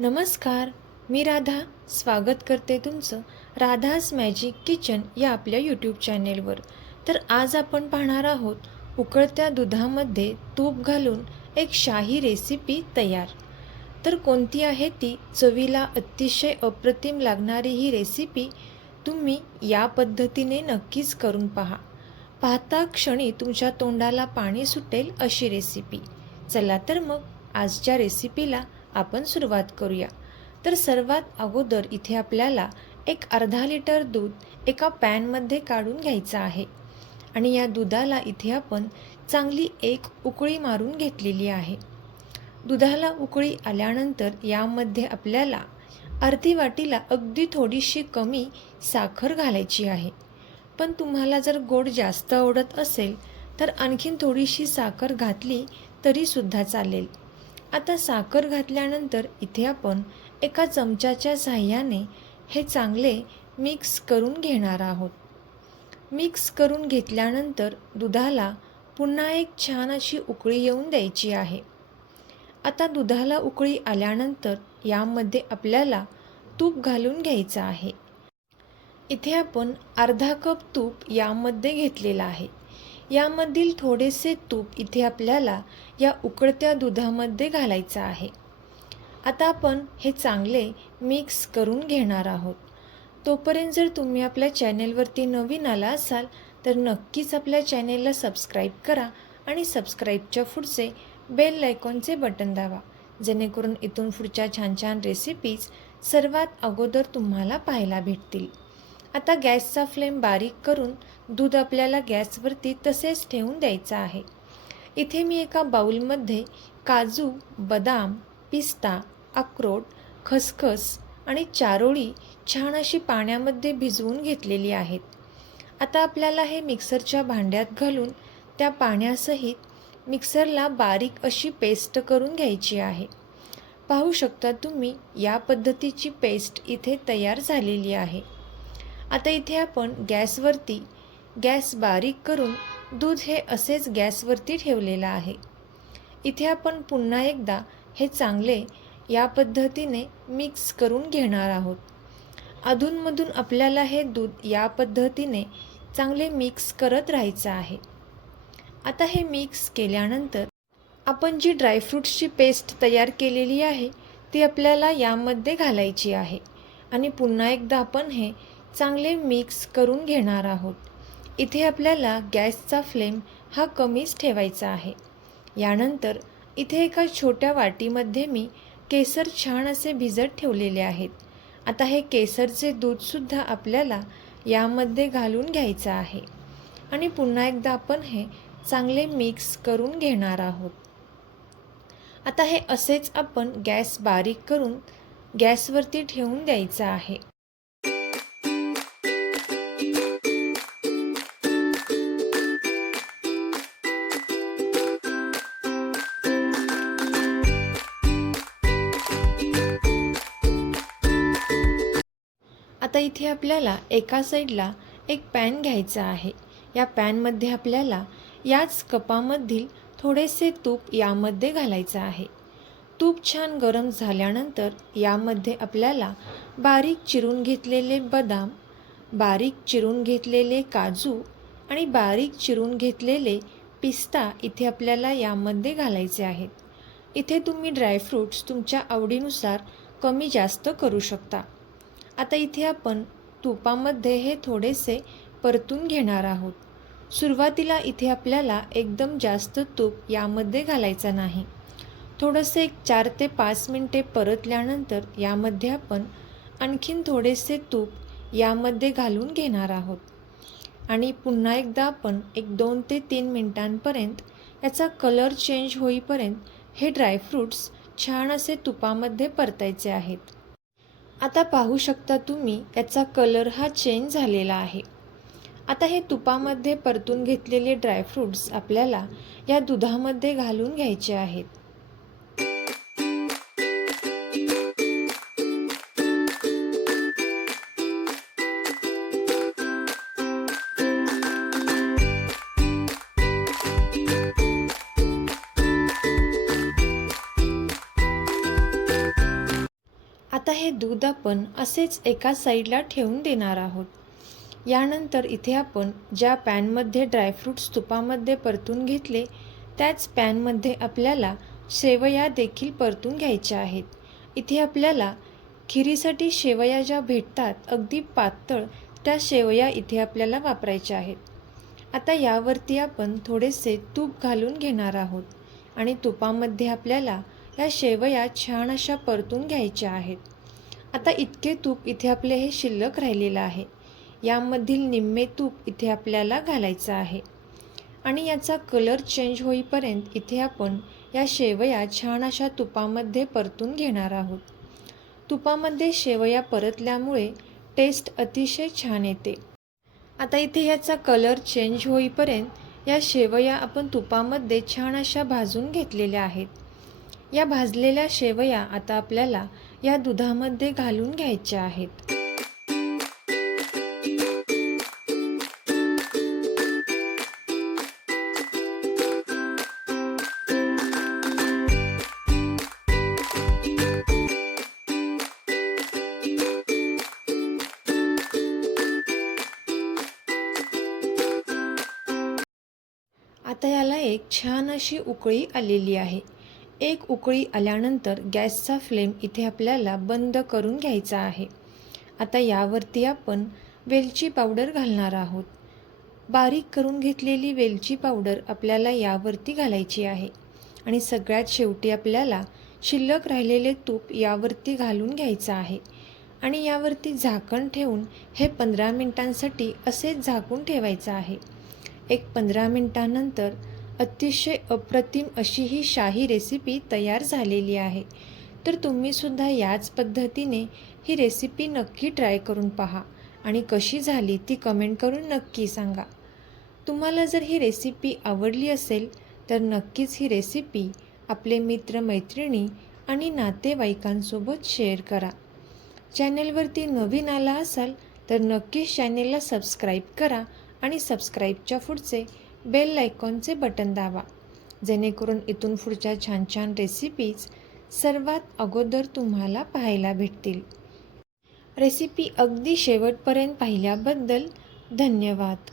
नमस्कार मी राधा. स्वागत करते तुमचं राधास मॅजिक किचन या आपल्या यूट्यूब चॅनेलवर तर आज आपण पाहणार आहोत उकळत्या दुधामध्ये तूप घालून एक शाही रेसिपी तयार. तर कोणती आहे ती? चवीला अतिशय अप्रतिम लागणारी ही रेसिपी तुम्ही या पद्धतीने नक्कीच करून पहा. पाहता क्षणी तुमच्या तोंडाला पाणी सुटेल अशी रेसिपी चला तर मग आजच्या रेसिपीला आपण सुरुवात करूया. तर सर्वात अगोदर इथे आपल्याला एक अर्धा लिटर दूध एका पॅनमध्ये काढून घ्यायचं आहे. आणि या दुधाला इथे आपण चांगली एक उकळी मारून घेतलेली आहे. दुधाला उकळी आल्यानंतर यामध्ये आपल्याला अर्धी वाटीला अगदी थोडीशी कमी साखर घालायची आहे. पण तुम्हाला जर गोड जास्त आवडत असेल तर आणखीन थोडीशी साखर घातली तरीसुद्धा चालेल. आता साखर घातल्यानंतर इथे आपण एका चमच्याच्या साह्याने हे चांगले मिक्स करून घेणार आहोत. मिक्स करून घेतल्यानंतर दुधाला पुन्हा एक छान अशी उकळी येऊन द्यायची आहे. आता दुधाला उकळी आल्यानंतर यामध्ये आपल्याला तूप घालून घ्यायचं आहे. इथे आपण अर्धा कप तूप यामध्ये घेतलेलं आहे. यामधील थोडेसे तूप इथे आपल्याला या उकळत्या दुधामध्ये घालायचं आहे. आता आपण हे चांगले मिक्स करून घेणार आहोत. तोपर्यंत जर तुम्ही आपल्या चॅनेलवरती नवीन आला असाल तर नक्कीच आपल्या चॅनेलला सबस्क्राईब करा आणि सबस्क्राईबच्या पुढचे बेल लायकॉनचे बटन दाबा जेणेकरून इथून पुढच्या छान छान रेसिपीज सर्वात अगोदर तुम्हाला पाहायला भेटतील. आता गॅसचा फ्लेम बारीक करून दूध आपल्याला गॅसवरती तसेच ठेवून द्यायचं आहे. इथे मी एका बाउलमध्ये काजू बदाम पिस्ता अक्रोड खसखस आणि चारोळी छान अशी पाण्यामध्ये भिजवून घेतलेली आहेत. आता आपल्याला हे मिक्सरच्या भांड्यात घालून त्या पाण्यासहित मिक्सरला बारीक अशी पेस्ट करून घ्यायची आहे. पाहू शकता तुम्ही या पद्धतीची पेस्ट इथे तयार झालेली आहे. आता इथे आपण गॅसवरती गॅस बारीक करून दूध हे असेच गॅसवरती ठेवलेलं आहे. इथे आपण पुन्हा एकदा हे चांगले या पद्धतीने मिक्स करून घेणार आहोत. अधूनमधून आपल्याला हे दूध या पद्धतीने चांगले मिक्स करत राहायचं आहे. आता हे मिक्स केल्यानंतर आपण जी ड्रायफ्रूट्सची पेस्ट तयार केलेली आहे ती आपल्याला यामध्ये घालायची आहे. आणि पुन्हा एकदा आपण हे चांगले मिक्स करून घेणार आहोत. इथे आपल्याला गॅसचा फ्लेम हा कमीच ठेवायचा आहे. यानंतर इथे एका छोट्या वाटीमध्ये मी केसर छान असे भिजत ठेवलेले आहेत. आता हे केसरचे दूधसुद्धा आपल्याला यामध्ये घालून घ्यायचं आहे. आणि पुन्हा एकदा आपण हे चांगले मिक्स करून घेणार आहोत. आता हे असेच आपण गॅस बारीक करून गॅसवरती ठेवून द्यायचं आहे. आता इथे आपल्याला एका साईडला एक पॅन घ्यायचा आहे. या पॅनमध्ये आपल्याला याच कपामधील थोडेसे तूप यामध्ये घालायचं आहे. तूप छान गरम झाल्यानंतर यामध्ये आपल्याला बारीक चिरून घेतलेले बदाम बारीक चिरून घेतलेले काजू आणि बारीक चिरून घेतलेले पिस्ता इथे आपल्याला यामध्ये घालायचे आहेत. इथे तुम्ही ड्रायफ्रूट्स तुमच्या आवडीनुसार कमी जास्त करू शकता. आता इथे आपण तुपामध्ये हे थोडेसे परतून घेणार आहोत. सुरुवातीला इथे आपल्याला एकदम जास्त तूप यामध्ये घालायचा नाही. थोडंसं एक चार ते पाच मिनटे परतल्यानंतर यामध्ये आपण आणखीन थोडेसे तूप यामध्ये घालून घेणार आहोत. आणि पुन्हा एकदा आपण एक दोन ते तीन मिनटांपर्यंत याचा कलर चेंज होईपर्यंत हे ड्रायफ्रूट्स छान असे तुपामध्ये परतायचे आहेत. आता पाहू शकता तुम्ही याचा कलर हा चेंज झालेला आहे. आता हे तुपामध्ये परतून घेतलेले ड्रायफ्रूट्स आपल्याला या दुधामध्ये घालून घ्यायचे आहेत. आता हे दूध आपण असेच एका साईडला ठेवून देणार आहोत. यानंतर इथे आपण ज्या पॅनमध्ये ड्रायफ्रूट्स तुपामध्ये परतून घेतले त्याच पॅनमध्ये आपल्याला शेवया देखील परतून घ्यायच्या आहेत. इथे आपल्याला खिरीसाठी शेवया ज्या भेटतात अगदी पातळ त्या शेवया इथे आपल्याला वापरायच्या आहेत. आता यावरती आपण थोडेसे तूप घालून घेणार आहोत आणि तुपामध्ये आपल्याला या शेवया छान अशा परतून घ्यायच्या आहेत. आता इतके तूप इथे आपले हे शिल्लक राहिलेलं आहे. यामधील निम्मे तूप इथे आपल्याला घालायचं आहे. आणि याचा कलर चेंज होईपर्यंत इथे आपण या शेवया छान अशा तुपामध्ये परतून घेणार आहोत. तुपामध्ये शेवया परतल्यामुळे टेस्ट अतिशय छान येते. आता इथे याचा कलर चेंज होईपर्यंत या शेवया आपण तुपामध्ये छान अशा भाजून घेतलेल्या आहेत. या भाजलेल्या शेवया आता आपल्याला या दुधामध्ये घालून घ्यायच्या आहेत. आता याला एक छान अशी उकळी आलेली आहे. एक उकळी आल्यानंतर गॅसचा फ्लेम इथे आपल्याला बंद करून घ्यायचा आहे. आता यावरती आपण वेलची पावडर घालणार आहोत. बारीक करून घेतलेली वेलची पावडर आपल्याला यावरती घालायची आहे आणि सगळ्यात शेवटी आपल्याला शिल्लक राहिलेले तूप यावरती घालून घ्यायचं आहे आणि यावरती झाकण ठेवून हे पंधरा मिनटांसाठी असेच झाकून ठेवायचं आहे. एक पंधरा मिनटानंतर अतिशय अप्रतिम अशी ही शाही रेसिपी तयार झालेली आहे. तर तुम्हीसुद्धा याच पद्धतीने ही रेसिपी नक्की ट्राय करून पहा आणि कशी झाली ती कमेंट करून नक्की सांगा. तुम्हाला जर ही रेसिपी आवडली असेल तर नक्कीच ही रेसिपी आपले मित्र मैत्रिणी आणि नातेवाईकांसोबत शेअर करा. चॅनेलवरती नवीन आला असाल तर नक्कीच चॅनेलला सबस्क्राईब करा आणि सबस्क्राईबच्या पुढचे बेल आयकॉनचे बटन दाबा. जेणेकरून इथून पुढच्या छान छान रेसिपीज सर्वात अगोदर तुम्हाला पाहायला भेटतील. रेसिपी अगदी शेवटपर्यंत पाहिल्याबद्दल धन्यवाद.